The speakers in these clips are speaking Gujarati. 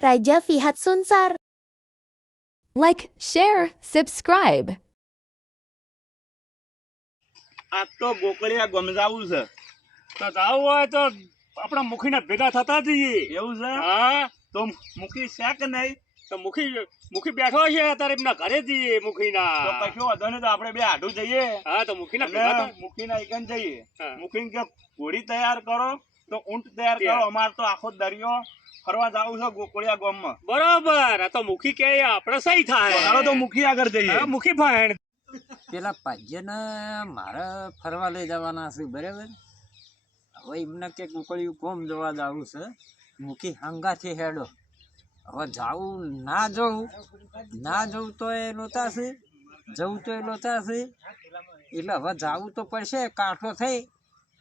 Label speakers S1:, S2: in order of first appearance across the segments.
S1: Raja Fihat Sunsar.
S2: Like, share, subscribe.
S3: આ તો ગોકળિયા ગમજાવું છે.
S4: તો જાવું હોય તો આપણા મુખીને ભેગા થતા જઈએ.
S3: એવું છે?
S4: હા.
S3: તો મુખી છે કે નહીં?
S4: તો મુખી મુખી બેઠો છે અત્યારે એમના ઘરે જઈએ
S3: તો
S4: મુખીના
S3: કશો વાંધો ને તો આપણે બે આઢું જઈએ.
S4: હા તો મુખીના ભેગા
S3: મુખીના એકન જઈએ. મુખીને કે ઘોડી તૈયાર કરો તો ઊંટ તૈયાર કરો. અમાર તો આખો દરિયો ફરવા જાવું છે ગોકળિયા ગામમાં.
S4: બરોબર આ તો મુખી કે આપણે સહી થાય.
S3: ચાલો તો મુખી આગળ જઈએ.
S4: મુખી ભાઈ.
S5: પેલા પાજ્યને મારે ફરવા લઈ જવાના છે બરાબર? હવે એમને કે ગોકળિયું કોમ જોવા જવું છે. મુખી હંગાથી હેડો. હવે જાવું ના જવું ના જવું તો એ છે જવું તો એ છે. એટલે હવે જાવું તો પડશે કાંઠો થઈ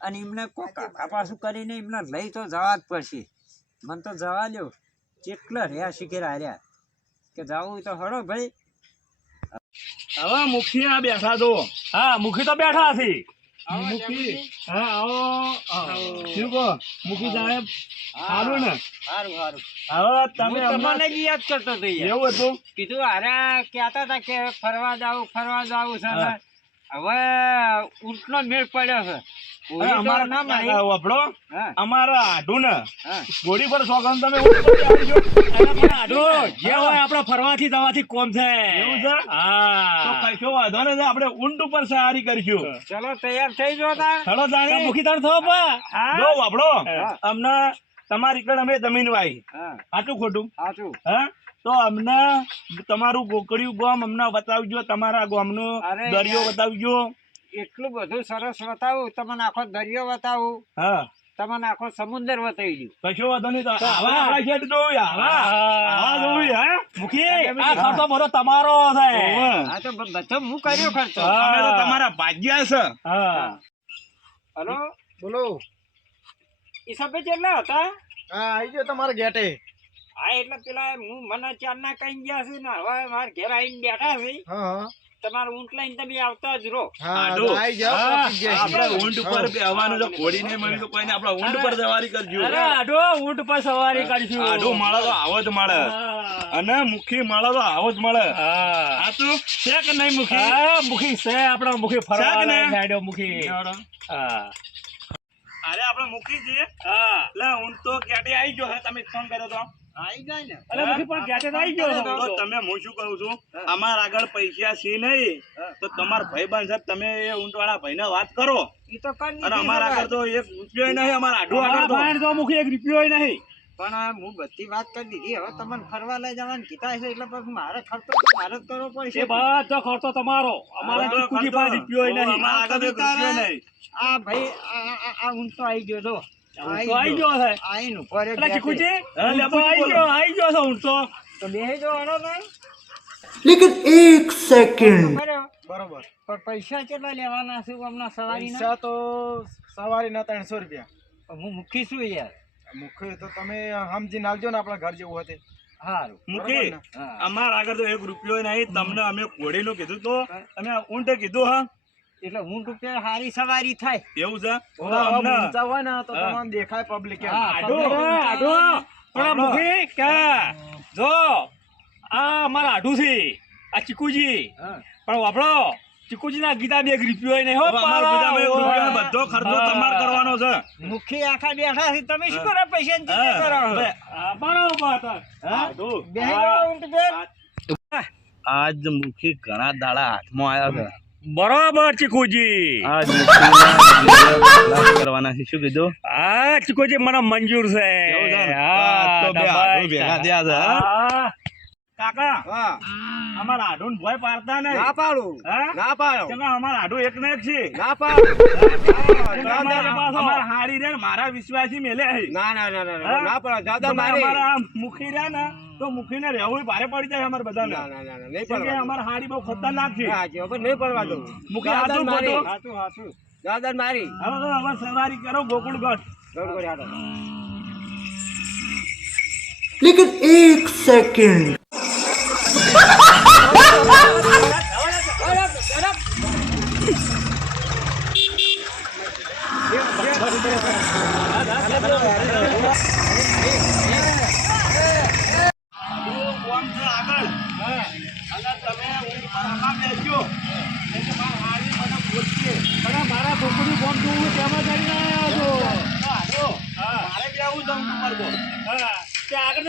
S5: અને એમને કોઈ કાકા પાછું કરીને એમને લઈ તો જવા જ પડશે. મને તો જવા દો કેટલા રહ્યા શીખી હાર્યા. કે જવું તો હળો ભાઈ.
S3: હવે મુખી આ બેઠા તો
S4: હા મુખી તો બેઠા હતી
S3: મુખી. હા આવો. શું કહો? મુખી સાહેબ સારું ને?
S5: સારું સારું
S3: હવે તમે
S5: જ યાદ કરતો હતો
S3: એવું હતું?
S5: કીધું અરે કહેતા હતા કે ફરવા જાવું ફરવા જાવું છે ને. હવે ઊંટનો મેળ પડ્યો છે.
S3: અમારા
S5: ના
S3: આઢું ને. પર તમે
S4: જે હોય ફરવાથી કોમ છે.
S3: એવું છે?
S4: હા.
S3: વાંધો નહીં આપણે ઊંડ ઉપર સહારી કરશું.
S5: ચલો તૈયાર થઈ.
S3: હેલો
S4: મુખી તાર થો
S3: જો વાપરો અમને તમારી કણ અમે જમીન વાઈ.
S5: હા,
S3: આટલું ખોટું. હા? તો અમને તમારું ગોકળિયું ગામ અમને બતાવજો તમારા ગામનો દરિયો બતાવજો.
S5: એટલું બધું સરસ બતાવું તમને આખો દરિયો બતાવું
S3: હા.
S5: તમને આખો સમુદ્ર બતાવી દઉં
S3: કશો વાંધો નહીં તો
S4: તો
S3: આવા
S4: આવા.
S3: શેઠ જોઈ આવા. આવા જોઈ હા?
S4: મુખી આ ખર્ચો બધો તમારો છે.
S5: આ તો બધો હું કર્યો ખર્ચો.
S3: અમે તો તમારા ભાગ્યા છે.
S4: હા.
S5: હલો
S6: બોલો.
S5: ઈસાબે કેટલા હતા?
S6: હા આવી ગયો તમારા ગેટે.
S5: હા એટલે પેલા હું મને ચારના કઈ ગયા છે ને હવે મારા ઘેર આવીને બેઠા છે.
S6: હા હા.
S5: ઊંટ લઈને તમે આવતા જ રહો.
S6: છીએ.
S3: ઊંટ ઉપર બેહવાનું તો ઘોડી ને મળી તો કોઈને આપડે ઊંટ પર સવારી કરજો.
S4: અરે આડો ઊંટ પર સવારી કરજો.
S3: આડો માળા તો આવો જ મળે. અને મુખી માળા તો આવો જ મળે. આ તો છે કે નહીં મુખી?
S4: હા, મુખી છે આપડે મુખી ફરવા
S3: ને?
S4: સાઈડો મુખી. હા.
S3: અરે આપણે મુખી છીએ
S4: હા.
S3: લે ઊંટ તો ક્યાંથી આવી ગયો હે તમે ફોન કર્યો તો.
S5: આવી જાય ને.
S4: અરે મુખી પણ ગેટે તો આવી ગયો
S3: તો
S4: છો.
S3: તમે હું શું કહું છું? અમારા આગળ પૈસા છે નહીં. તો તમારા ભાઈ બંધ છે તમે એ ઊંટ વાળા ભાઈને વાત કરો.
S5: કરી
S3: અને અમારા આગળ તો એક રૂપિયો નહીં અમારા આઢું આગળ તો.
S4: મુખી એક રૂપિયો નહીં.
S5: પણ હું બધી વાત કરી દીધી. હવે તમને ફરવા લઈ જવાનું કીધા છે એટલે પછી મારે ખર્ચો મારે જ કરવો પડશે.
S4: બધો ખર્ચો તમારો. અમારા રૂપિયો નહીં.
S5: આ ભાઈ આ ઊંટ આવી ગયો
S4: તો
S5: લેકિન એક
S7: સેકન્ડ.
S5: બરોબર. પણ પૈસા કેટલા લેવાના છે હમણાં સવારી
S6: પૈસા તો સવારીના ત્રણસો રૂપિયા.
S5: હું મુખી છું યાર?
S6: મુખી તો તમે સમજી નાખજો ને આપણા ઘર જેવું હતું
S3: મુખી અમાર આગળ તો એક રૂપિયો નહીં તમને અમે ઘોડીનું કીધું તો અમે ઊંટે કીધું હા.
S5: એટલે ઊંટ ઉપર હારી સવારી થાય.
S3: એવું છે?
S6: ઊંચા હોય ને તો તમને દેખાય પબ્લિક
S5: હા,
S4: આડો. આડો. પણ મુખી કે જો આ અમારા આડુ છે આ ચીકુજી. પણ વાપરો ચીકુજી ના ગીતા બે રૂપિયો નહીં હો.
S3: બધો ખર્ચો તમાર કરવાનો છે.
S5: મુખી આખા બેઠા છે તમે શું કરો પૈસા
S3: ચિંતા
S5: કરો?
S3: હવે
S4: હા, બરોબર હતા.
S3: આજ મુખી ઘણા દાડા હાથમાં આવ્યા છે.
S4: બરોબર ચીકુજી.
S3: કરવાના છે. શું કીધું?
S4: હા ચીકુજી મને મંજૂર છે.
S3: કાકા આઢું ભય પાડતા નહીં.
S6: ના પાડું.
S3: હા?
S6: ના પાડો.
S3: કે અમારા આઢું એક ને એક છે.
S6: ના પાડો.
S3: અમારા હાડી રે મારા વિશ્વાસી મેલે
S6: ના ના ના ના ના પાડો. દાદા મારી.
S3: મુખી રહ્યા ને. તો મૂકીને રહેવું ભારે પડી જાય અમારે બધા
S6: ના ના ના
S3: અમારે હાડી બહુ ખતરનાક છે.
S6: છે નહીં પડવા દઉં મૂકી
S3: હાથું
S6: દાદા મારી.
S3: હવે સવારી કરો ગોકુળગઢ
S7: ગોકુળગઢ લેકિન એક
S4: સેકન્ડ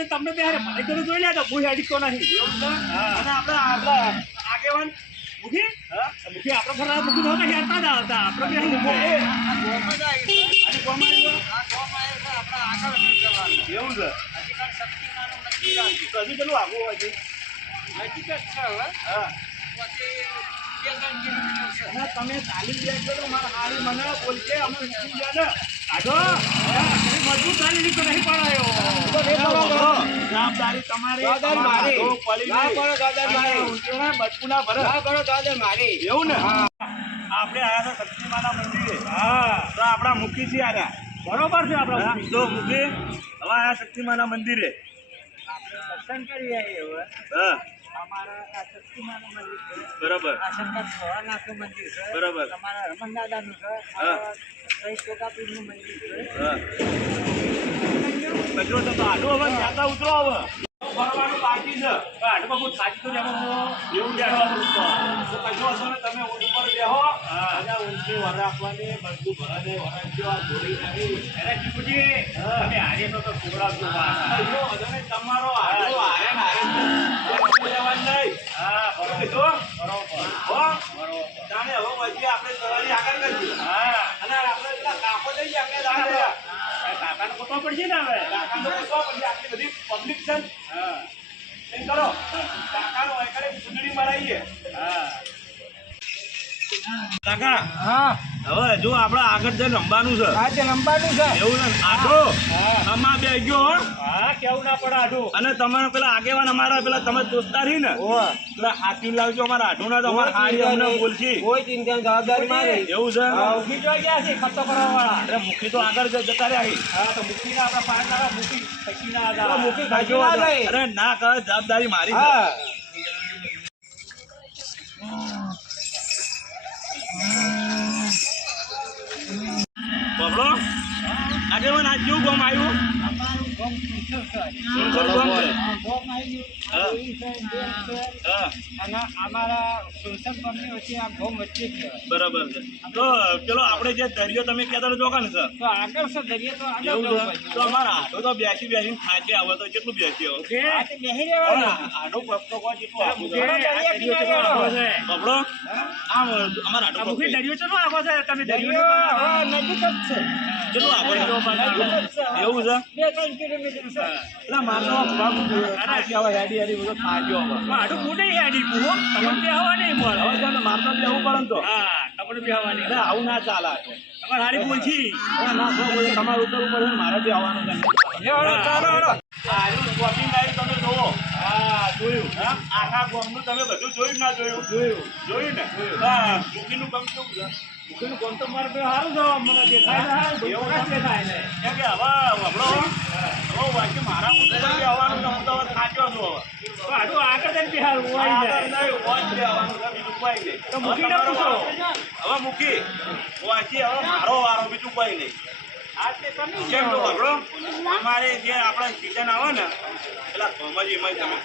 S4: તમે બે હારે મારી તો જોઈ લે તો હું હેડિકો નહીં.
S3: અને આપણે આપણા આગેવાન
S4: આપણે ફરવા મુખી તો હેડતા જ આવતા આપણે બે
S3: મુખી. એવું છે? હજી પેલું આગું હોય છે? હકીકત છે હા. તમે તાલીમ લેજો મારા હારી મને બોલશે અમે શીખી ગયા ને
S4: આજો એ મજબૂત ચાલી લીધો નહીં પડાયો.
S3: જવાબદારી તમારી.
S5: મારી.
S3: હાથો પડી
S5: ના
S3: ગઈ.
S5: પડો મારી.
S3: અને ઊંચીના બચકુના ભરે.
S5: ના કરો દાદા મારી.
S3: એવું ને? આપણે આયા હતા શક્તિમાના મંદિરે.
S4: હા.
S3: તો આપણા મુખી છીએ આયા.
S4: બરોબર છે આપણા મુખી.
S3: તો મુખી. હવે આયા શક્તિમાના મંદિરે.
S6: દર્શન કરી આવીએ
S3: હા.
S6: અમારા મંદિર છે.
S3: બરાબર.
S6: છે.
S3: બરાબર.
S6: તમારા રમણ દાદાનું છે. છે
S3: કચરો તો આટલો હવે ત્યાંતા ઉતરો હવે. ફરવાનું બાકી છે.
S4: આટલું બહુ થાકી તો
S3: એવું તો. કચરો હશે ને તમે ઉપર બેહો. અને ઊંચી વર રાખવાની બધું ભરાને આ જોડી નાખી
S4: અરે તમે હારે તો છો
S3: તમારો હારે
S4: પડશે ને હવે
S3: બધી પબ્લિક છે કરો કાકાનો વાયકડે ખુદડી મરાઈએ
S4: હા.
S3: કાકા
S5: હા.
S3: હવે જો આપણે આગળ જઈને રમવાનું છે.
S5: આ તે લંબાનું છે.
S3: એવું ને આટો આમાં બે ગયો હો.
S4: હા કેવું ના પડે આડું.
S3: અને તમે પેલા આગેવાન અમારા પેલા તમે દોસ્તાર છી ને?
S5: ઓવા.
S3: હાથી લાવજો અમારા આટો ના તો અમારા હારી અમને બોલશી.
S5: કોઈ ચિંતા જવાબદારી મારી.
S3: એવું છે?
S4: મુખી જોઈ ગયા છે ખર્ચો કરવા વાળા
S3: અરે મુખી તો આગળ જતા રહ્યા
S4: હા તો મુખી આપણા પાંચ દાડા મુખી. ના
S5: તો મૂકી ખાઈ
S3: જો
S5: ના જાય.
S3: અરે ના કર જવાબદારી મારી બબડો આગેવાન આજ કેવું ગામ આવ્યું? બરાબર છે તો પેલો આપણે જે દરિયો તમે હતા જોકા ને સર
S6: આગળ સર દરિયો
S3: અમારા આટો તો બેસી બેસી થાકે આવે તો કેટલું બેસી આવે આમ અમારા આટો
S4: ચલો છે તમે દરિયો
S6: નજીક જ.
S3: એવું છે એટલે મારનો પગ થાકી આવે હેડી હેડી બધો થાક્યો હવે.
S4: મોટે યાડી પૂરો તમને બેહવા નહીં મળે
S3: હવે છે મારતો બેહવું પડે તો.
S4: હા તમને બેહવા નહીં
S3: આવું ના ચાલે.
S4: તમારે હારી બોલછી
S3: ના બોલે તમારે ઉતરવું પડે મારે બી આવવાનું
S5: ચાલો, હેડો.
S3: આ રહ્યું તમે જોવો. હા જોયું. હા? આખા ગામનું તમે બધું જોયું ના જોયું? જોયું. જોયું ને? હા મૂકીનું કામ કેવું છે?
S4: મુખીનું કોમ તો મારે તો જવા મને દેખાય
S3: એવું?
S4: દેખાય ને.
S3: કેમ કે હવે હમણો વાંચી હવે મારો વારો બીજું નહીં અમારે જે આપણા સિઝન આવે ને પેલા ભમજ એમાં તમે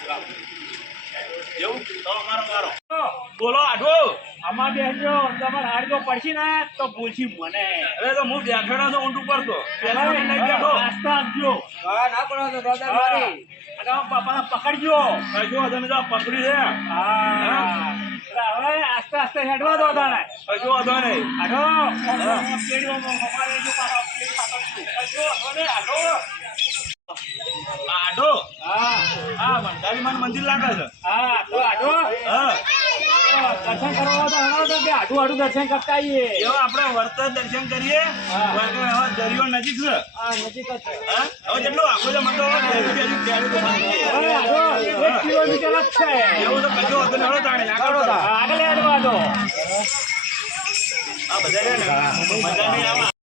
S3: એવું તો અમારો વારો બોલો આઢો
S4: આમાં બેસજો તમારે હાડકો તો પડશે ને તો ભૂલશી મને.
S3: અરે તો હું બેઠેલો છું ઊંટ ઉપર તો. પેલા નહીં બેઠો.
S4: નાસ્તા આપજો.
S5: હા, ના પડો તો દાદા મારી.
S4: અને આમ પાપાને પકડજો.
S3: કશો તમે તો પકડી છે.
S4: હા. હવે આસ્તે આસ્તે હેડવા દો તાણે
S3: કશો વાંધો નહીં
S4: જો
S3: આઢો આઢો
S4: હા
S3: હા. મંદિર લાગે છે.
S4: હા તો આઢો
S3: હા.
S4: દર્શન કરવા તો હમણાં તો બે આઢું આઢું દર્શન કરતા આવીએ?
S3: એવો આપણે વર્તન દર્શન કરીએ
S4: હા.
S3: હવે દરિયો નજીક છે.
S6: હા નજીક જ છે?
S3: હવે જેટલો આખો છે મતો તો હવે બેસી બેસી ત્યારે તો
S4: એક કિલોમીટર જ છે.
S3: એવું તો કજો હતો નહીં, તાણે, આગળ
S4: આગળ હેડવા દો.
S3: આ બધા મજા નહીં આવે.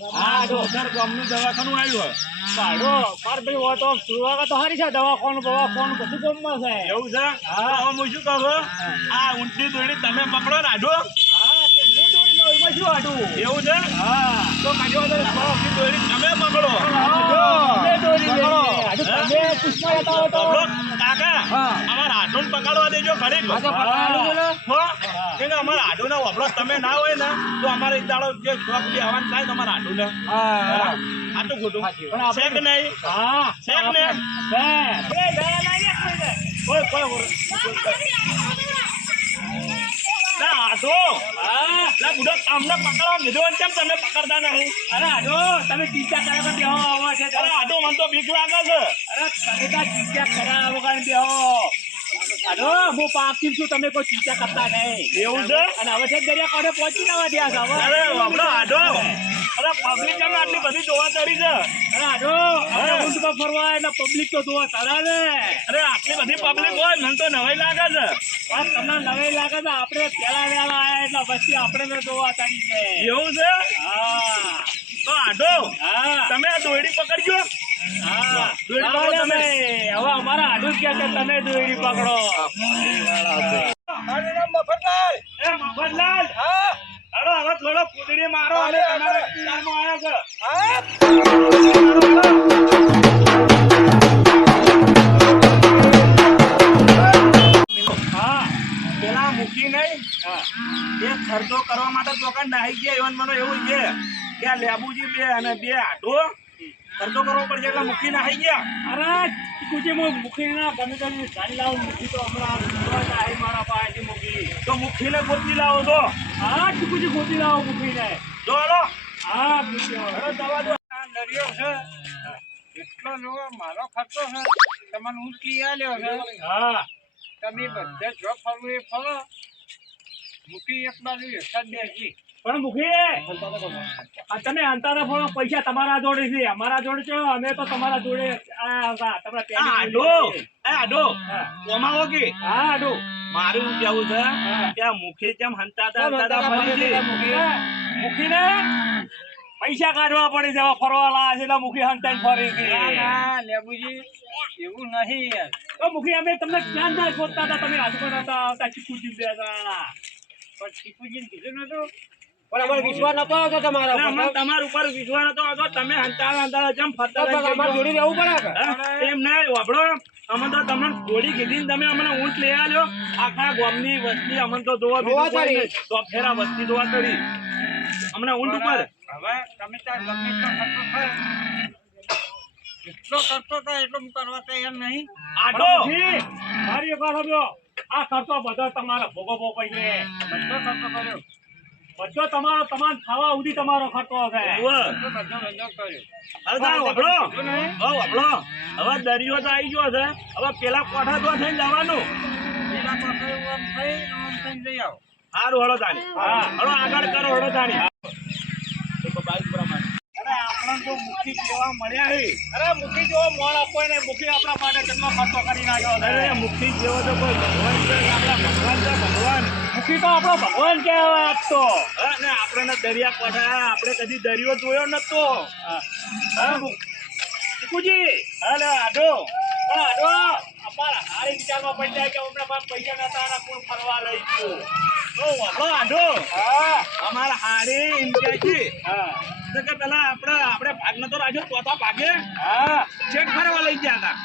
S4: હા
S3: ઉધર ગામનું દવાખાનું આવ્યું.
S4: કાઢો માર ભાઈ હોય તો સુવાગા તો હારી છે દવાખાનું બવાખાનું બધું ગમમાં છે.
S3: એવું છે? હા. હું શું કહું આ ઊંટની દોરડી તમે પકડો રાજો
S4: હા. તે?
S3: એવું છે?
S4: હા.
S3: તો કાઢવા દે સો અક્ષી દોરી. તમે પકડો.
S4: તો.
S3: કાકા અમારા આટોને પકડવા દેજો? કેમ કે અમારા આટોને વપડો તમે ના હોય ને તો અમારે એક દાડો જે શોખ બી આવવાનું થાય તો આટોને આટું ખોટું છે નહીં.
S4: હા.
S3: છે નહીં?
S4: લાગે કોઈને.
S3: કોઈ કોઈ લા, બુડો તમને પકડવા કીધું ને કેમ તમે પકડતા નહીં?
S4: અરે તમે ચીચા કર્યા વગર બેહો આવા છે.
S3: અરે આટો મને તો બીક લાગે છે.
S4: અરે તમે તો ચિંતા કર્યા બેહો. આડો હું પાકી છું તમે કોઈ ચીચા કરતા નહીં.
S3: એવું છે?
S4: અને હવે છે દરિયા કાંઠે પહોંચી જવા ત્યાં હવે.
S3: અરે વપડો આટો અરે પબ્લિક કેમ આટલી બધી જોવા ચડી છે.
S4: અરે આજો અરે ઊંટમાં ફરવા એટલે પબ્લિક તો જોવા ચડે ને
S3: અરે આટલી બધી પબ્લિક હોય મને તો નવાઈ લાગે છે.
S4: પણ તમને નવાઈ લાગે છે આપણે પેલા વેલા આયા એટલે પછી આપણે ને જોવા છે.
S3: એવું છે?
S4: હા.
S3: તો આટો
S4: હા.
S3: તમે આ દોયડી પકડજો.
S4: હા.
S3: દોયડી પકડો
S4: તમે.
S3: તમે.
S4: હવે અમારા આડું કે કે તમે દોયડી પકડો.
S3: એ મફતલાલ? હાલો હવે થોડો કુદડી મારો અને તમારા વિસ્તારમાં આવ્યા છે. હા પેલા મૂકી નહીં. એ ખર્ચો કરવા માટે ચોકન નાહી ગયા એવન મને એવું છે કે આ લેબુજી બે અને બે આટો ખર્ચો કરવો પડશે એટલે મૂકી નાહી ગયા.
S4: અરે હું મૂકી ના ગમે તેની ગાડી લાવું મૂકી તો હમણાં મારા પાસે મૂકી.
S3: તો મૂકીને ગોતી લાવો તો.
S4: હા ચીકુજી ગોતી લાવો મૂકીને
S3: જો હાલો.
S4: હા
S3: દવા દો.
S5: દરિયો છે. એટલો નવો મારો ખર્ચો છે. તમને હું કી આલ્યો છે.
S4: હા.
S5: તમે બધે જો ફરવું એ ફરો. મૂકી એક બાજુ એક જ બેસી.
S4: પણ મુખી તમે અંતારા ફોડો પૈસા તમારા જોડે છે અમારા જોડે છે અમે તો તમારા જોડે આ હતા. તમારા
S3: આ
S4: પેલી
S3: આડો આડો ઓમાવો કે?
S4: હા આડું.
S3: મારું કેવું છે. કે મુખી જેમ હંતાતા હંતાતા ફરી છે?
S4: મૂકીને મૂકીને પૈસા કાઢવા પડે જવા ફરવા લાયા છે એટલે મૂકી હંતાઈને ફરી છે.
S5: ના ના લેબુજી એવું નહીં યાર.
S4: તો મુખી અમે તમને ક્યાં ના શોધતા હતા તમે આજુબાજુ હતા આવતા ચીકુજી બે હતા
S5: પણ કીધું નતું?
S4: પણ અમારે વિશ્વાસ નતો આવતો તમારા
S3: ઉપર. વિશ્વાસ નતો આવતો. તમે હંતાતા હંતાતા જેમ ફરતા
S4: અમારે જોડી રહેવું પડે
S3: એમ નહીં વાપરો અમે તો તમને ગોળી કીધી તમે અમને ઊંટ લઈ આલ્યો. આખા ગામની વસ્તી અમને તો જોવા બીજું કોઈ તો ફેરા વસ્તી જોવા ચડી. અમને ઊંટ ઉપર.
S5: હવે તમે ત્યાં ગમે એટલો એટલો કરવા તૈયાર નહીં.
S4: મારી એક સમજો. આ ખર્ચો બધો તમારો પડશે
S5: બધો ખર્ચો કર્યો.
S4: બધો તમારો તમામ ખાવા ઉધી તમારો ખર્ચો છે
S3: હવે દરિયો તો આવી ગયો છે. હવે પેલા કોઠા તો થઈને જવાનું.
S5: પેલા પાસે આમ થઈ આમ થઈને લઈ આવો.
S3: સારું હળો તાણી
S4: હા.
S3: હળો આગળ કરો હળો તાણી આપણને તો મુખી કેવા મળ્યા હે.
S4: અરે મુખી જેવો મોણ આપો ને મુખી આપણા માટે કેટલો ખર્ચો કરી નાખ્યો
S3: અરે મુખી જેવો તો કોઈ ભગવાન છે આપણા ભગવાન છે ભગવાન.
S4: મુખી તો આપણો ભગવાન કહેવાય આજ તો
S3: ને આપણે દરિયા કોઠા આપણે કદી દરિયો જોયો નતો હા.
S4: ચીકુજી
S3: હાલે આડો.
S4: આડો. અમારા હારી વિચારમાં પડી જાય કે હમણાં બાપ પૈસા નતા અને કોણ ફરવા લઈ ગયું?
S3: તો આડો.
S4: હા.
S3: અમારા હારે
S4: હા.
S3: તો કે પેલા આપણે આપણે ભાગ નતો રાખ્યો ચોથા ભાગે.
S4: હા.
S3: ચેક ફરવા લઈ ગયા હતા.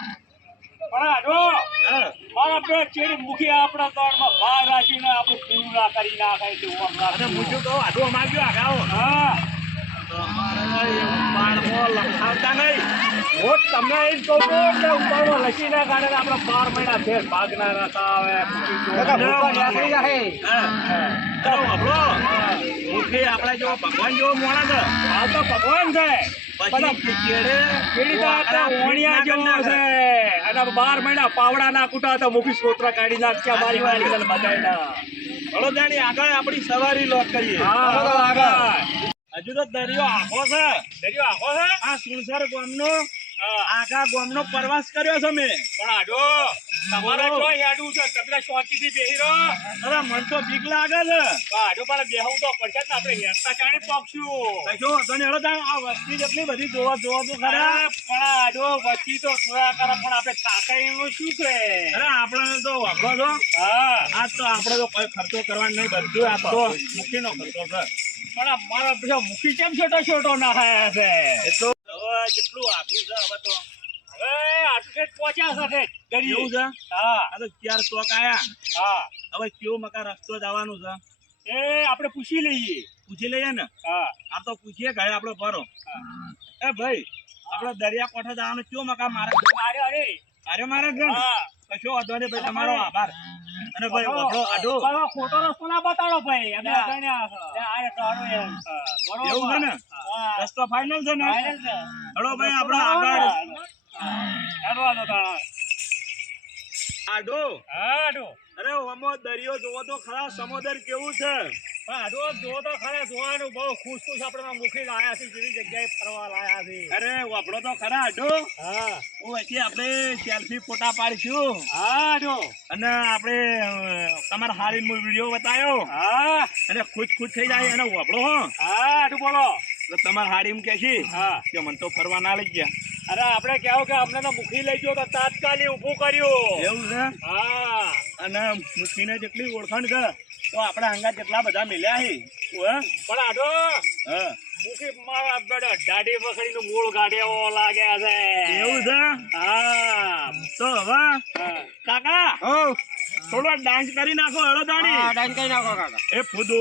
S4: પણ આડો
S3: હા.
S4: મારા બે ચેડી મૂકી આપણા તળમાં બહાર રાખીને આપણે પૂરા કરી નાખાય છે
S3: અને હું કહું આડો અમાર ગયો
S4: હા.
S3: તો અમારે એવું બાળમાં લખાવતા નહીં.
S4: હું તમને એ જ કહું છું કે ઉપરમાં લખીને કારણે આપણે બાર મહિના ફેર ભાગના નતા આવે
S3: હા. ચાલો વાપરો. આપણા જેવો ભગવાન જેવો માણસ છે.
S4: આ તો ભગવાન છે. તો આપણે ઓણિયા જેવો છે. બાર મહિના પાવડા ના કૂટા તો મુખી સ્ત્રોત્ર કાઢી નાખ્યા મારી વાળી બધાયના.
S3: વડોદરાની આગળ આપણી સવારી લોક કરીએ. હજુ તો દરિયો આખો છે.
S4: દરિયો આખો છે?
S3: આ સુણસર ગામનો. આખા ગામનો પ્રવાસ કર્યો છે મેં.
S4: પણ આડો તમારે જો હેડું છે તમે શાંતિથી બેહી રહો.
S3: અરે મન તો બીક લાગે છે.
S4: આડો પણ તો પડશે ને આપણે હેરતા ચાણી પોકશું
S3: કશો વાંધો નહીં. હેડો તાણ આ વસ્તી જેટલી બધી જોવા જોવા તો ખરા.
S4: પણ આડો વચ્ચી તો જોયા કરે પણ આપણે થાકાઈનું શું છે?
S3: અરે આપણે તો વાપરો છો.
S4: હા.
S3: આજ તો આપણે તો કોઈ ખર્ચો કરવાનો નહીં બધું આ તો મૂકીનો ખર્ચો છે.
S4: પણ અમારો મારા પેલો મૂકી કેમ છોટો છોટો ના છે?
S3: તો જેટલું આપ્યું છે હવે તો
S4: હવે આટલે જ પહોંચ્યા છે ઠેઠ
S3: એવું
S4: ગરીબ.
S3: છે?
S4: હા.
S3: આ તો ચાર ચોક આયા?
S4: હા.
S3: હવે કેવો મકા રસ્તો જવાનું છે?
S4: એ આપણે પૂછી લઈએ.
S3: પૂછી લઈએ ને? આ તો પૂછીએ ઘરે આપડે ભરો એ ભાઈ આપડે દરિયા કોઠે જવાનું કયો મકા મારે
S4: અરે અરે
S3: અરે. મારે છે કશો વાંધો નહીં ભાઈ તમારો આભાર. અને ભાઈ આઢો
S4: ખોટો રસ્તો ના બતાડો ભાઈ. અમે છો.
S3: એવું ને? રસ્તો ફાઇનલ છે ને. હળો ભાઈ આપડે આગળ
S4: હેડવા દો. આડો.
S3: અરે ઓમો દરિયો જોવો તો ખરા સમુદ્ર કેવું છે?
S4: આડો જોવો તો ખરા જોવાનું બહુ ખુશ ખુશ આપણે મૂકી લાયા છે જેવી જગ્યાએ ફરવા લાયા છે
S3: અરે વાપરો તો ખરા આઢો
S4: હા.
S3: ઓ અહીંથી આપણે સેલ્ફી ફોટા પાડીશું.
S4: હા આડો.
S3: અને આપણે તમારા હારીનો વીડિયો બતાવ્યો
S4: હા.
S3: અને ખુશ ખુશ થઈ જાય અને વાપડો હો.
S4: આડો બોલો.
S3: તમારા હાડીમ કે છે
S4: હા.
S3: કે મને તો ફરવા ના લઈ ગયા.
S4: અરે આપણે કેવો કે અમને તો મૂકી લઈ ગયો તો તાત્કાલિક ઊભું કર્યું.
S3: એવું છે?
S4: હા.
S3: અને મુખીને જેટલી ઓળખાણ છે તો આપણા હંગા જેટલા બધા મળ્યા છે હે?
S4: પણ આડો
S3: હા.
S4: મૂકી મારા બેડો દાઢી પકડીનું મૂળ કાઢ્યો એવો લાગે છે.
S3: એવું છે?
S4: હા.
S3: તો હવે?
S4: કાકા?
S3: કાકા થોડો ડાન્સ કરી નાખો હળો દાડી
S6: હા ડાઈન કઈ નાખો કાકા.
S3: એ ફૂદો.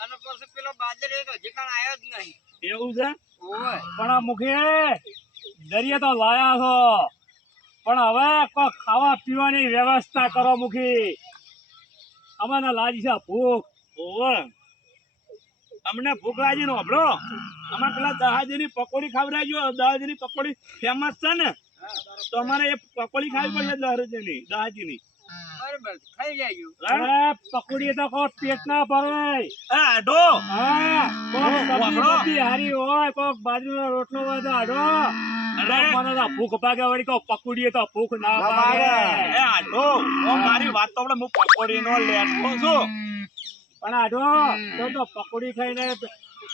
S5: અને પછી પેલો બાદર એક હજી કાં આવ્યો જ નહીં.
S3: એવું છે?
S4: પણ મુખે દરિયે તો લાયા છો. પણ હવે કોઈ ખાવા પીવાની વ્યવસ્થા કરો મુખી. અમને લાગી છે ભૂખ.
S3: ઓવે. અમને ભૂખ લાગી નો હબળો અમારે પેલા દહાજીની પકોડી ખાવડાવજો. દહાજીની પકોડી ફેમસ છે ને? તો અમારે એ પકોડી ખાવી પડશે દહાજીની દહાજીની.
S5: બરાબર ખાઈ લેજો.
S4: અરે પકોડી તો કો પેટ ના ભરાય.
S3: આ આઢો
S4: હા કોક સબ્જી હારી હોય કોક બાજરીનો રોટલો હોય તો આડો. મને તો ભૂખ ભાગે વળી કો પકોડીએ તો ભૂખ ના
S3: એ
S4: ભાગે
S3: ઓ મારી વાત તો આપણે હું પકોડીનો લેટકો છું.
S4: પણ આડો તો તો પકોડી ખાઈને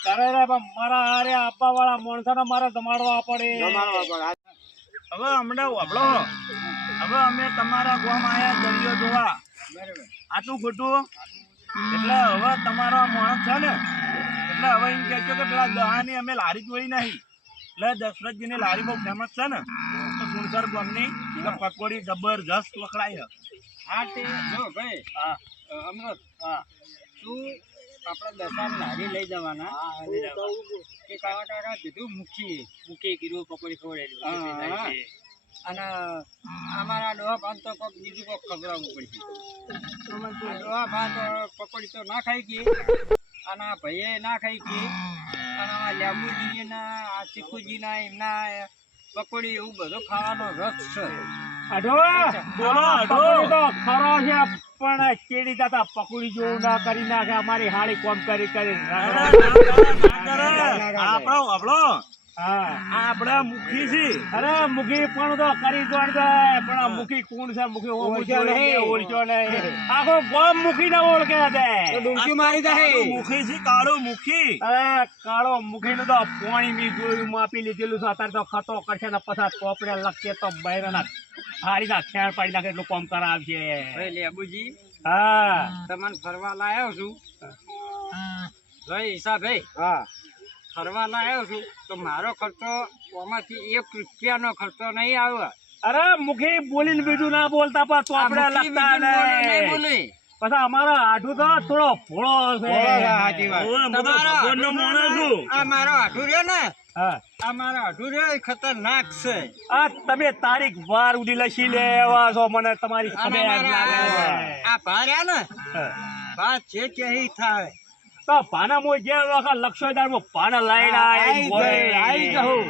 S4: કરે રે પણ મારા હારે આપવા વાળા માણસો મારે જમાડવા પડે.
S3: હવે અમને વબળો હવે અમે તમારા ગામ આયા દરિયો જોવા. આટલું ખોટું? એટલે હવે તમારો માણસ છે ને એટલે હવે એમ કહેજો કે પેલા દહાની અમે લારી જોઈ નહીં. એટલે દશરથજીની લારી બહુ ફેમસ છે ને તો સુનસર ગામની પકોડી જબરજસ્ત વખડાય
S5: હા તે જો ભાઈ
S4: હા.
S5: અમૃત હા. તું આપણે દસાન લારી લઈ જવાના. કે કાકા કીધું મૂકીએ. મૂકી કીધું પકોડી ખવડાવી અને અમારા ડોહા ભાત તો કોઈક બીજું કોક ખવડાવવું પડશે. ડોહા ભાત પકોડી તો ના ખાઈ ગઈ. અને ભાઈએ ના ખાઈ ગઈ. અને આ લેબુજી ના આ શીખુજી ના એમના પકોડી એવું બધું ખાવાનો રસ છે.
S4: આડો
S3: બોલો,
S4: આ તો ખરો છે. પણ કેડી દાતા પકડી જેવું ના કરી નાખે અમારી હાળી કોમ કરી કરી
S3: અરે ના કરે, ના કરે. આપણો હબળો
S4: હા
S3: આ મુખી છે.
S4: અરે મુખી પણ તો કરી જોણ દે પણ મુખી કોણ છે? મુખી ઓળખ્યો નહીં. ઓળખ્યો નહીં? આખો ગામ મુખી ને ઓળખે છે.
S5: ડૂબકી મારી
S3: કાળું મુખી છે કાળું મુખી.
S4: અરે કાળો મુખી નું તો પાણી મી જોયું માપી લીધેલું છે. અત્યારે તો ખતો કરશે ને પછી કોપડે લખશે તો બૈરાના હારી ના પાડી નાખે એટલું કોમ કરાવશે.
S5: લેબુજી
S4: હા.
S5: તમને ફરવા લાવ્યો છું. ભાઈ હિસાબ ભાઈ.
S4: હા.
S5: ફરવા આવ્યો છું તો મારો ખર્ચો આમાંથી એક રૂપિયાનો ખર્ચો નહીં આવે.
S4: અરે મુખી બોલીને બીજું ના બોલતા પણ તો આપણે
S5: બીજું બોલે
S4: પછી અમારો આઢું તો થોડો ભોળો છે.
S5: આ મારો આઢું રહ્યો ને
S4: હા.
S5: આ મારો આઢું ખતરનાક છે.
S4: આ તમે તારીખ વાર ઉડી લસી લેવા છો મને તમારી.
S5: આ- ભાર્યા ને. ભાત જે ક્યાંય થાય.
S4: તો પાના મો જે વખત લક્ષોદાર મો પાના લાઈડા આઈ
S5: કહું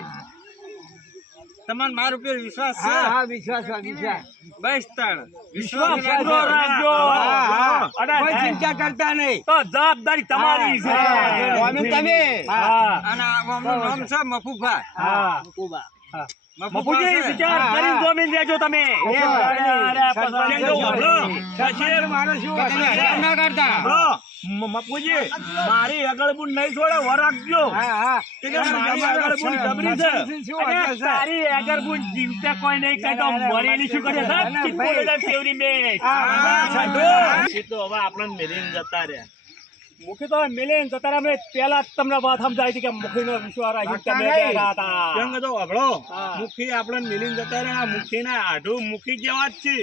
S5: તમને મારા ઉપર વિશ્વાસ છે? હા હા વિશ્વાસ વિશ્વાસ. બસ તણ.
S4: વિશ્વાસ પૂરો રાખજો અને
S5: કોઈ ચિંતા કરતા નહીં.
S4: તો જવાબદારી તમારી છે.
S5: અમે તમે.
S4: હા.
S5: અને અમારું નામ છે મફુફા?
S4: હા.
S5: મફુભા
S4: મફુજી વિચાર
S5: હા,
S4: જમીન લેજો તમે.
S5: મારે શું ના કરતા.
S3: મપુજી મારી અગળબુન નહીં છોડે વરાગજો
S5: હા હા.
S3: કે કે મારી આગળ બુન જબરી છે.
S4: અરે, તારી આગળ જીવતા કોઈ નહીં કઈ મરેલી શું કરે? છે? ચીપકો લેતા કેવડી મેં.
S3: હા, છાંટો. એ તો હવે આપણને મેલીને જતા રહ્યા.
S4: મુખી તો મિલે ને તો પેલા જ તમને વાત સમજાવી હતી કે મુખીનો વિશ્વાસ રાખીને તમે
S3: તો મુખી આપણને મિલીને જતા રહ્યા. મુખીના આઢું મુખી જેવા જ છે.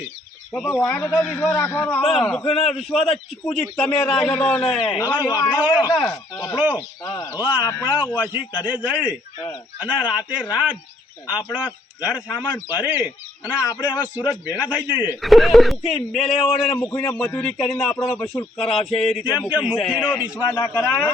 S5: તો તો વાળો તો વિશ્વાસ રાખવાનો
S4: તો મુખીનો વિશ્વાસ ચીકુજી તમે રાખેલો ને. હા,
S3: હવે આપણા ઓછી ઘરે જઈ અને રાતે રાત આપણા ઘર સામાન ભરી અને આપણે હવે સુરત ભેગા થઈ જઈએ.
S4: મુખી મેલે મુખીને મજૂરી કરીને આપણને વસૂલ કરાવશે એ રીતે
S3: કેમ કે
S4: મુખી
S3: મુખીનો વિશ્વાસ ના કરાય.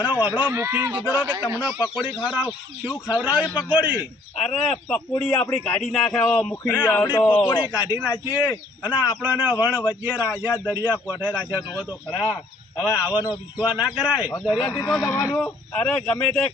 S3: અને વડલો મુખી કીધું કે તમને પકોડી ખવડાવ. શું ખવડાવી પકોડી?
S4: અરે પકોડી આપણી ગાડી નાખે મુખી
S3: પકોડી કાઢી નાખીએ અને આપણને વણ વચ્ચે રાખ્યા દરિયા કોઠે રાખ્યા તો ખરા. હવે આવવાનો વિશ્વાસ ના કરાય.
S5: દરિયાથી તો દવાનું
S4: અરે ગમે તે